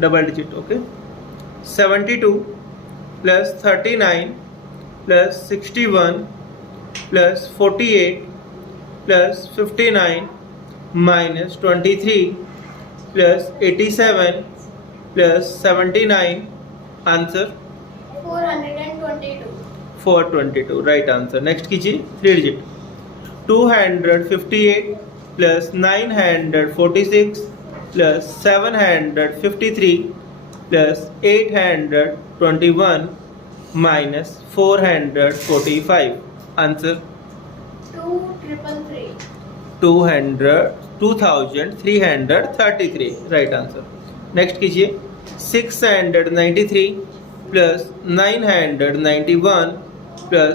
Double digit. Okay. 72 plus 39 plus 61 plus 48 plus 59 minus 23 plus 87 plus 79. Answer 422. 422. Right answer. Next कीजिए 3 digit. 258 plus 946 plus 753 plus 821 minus 445. Answer 2333. 2333. Right answer. Next कीजिए 693 plus 991 plus